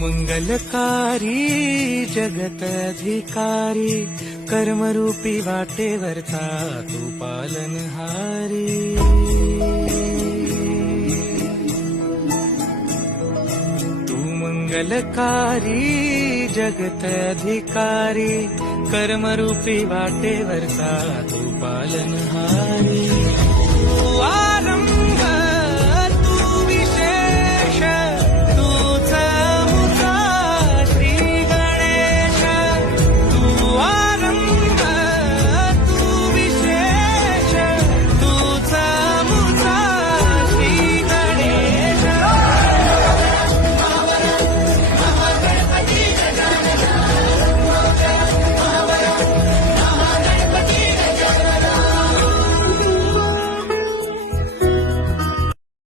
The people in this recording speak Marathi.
मंगलकारी जगत अधिकारी कर्मरूपी वाटेवरचा तू पालनहारी। तू मंगलकारी जगत अधिकारी कर्मरूपी वाटेवरचा तू पालनहारी।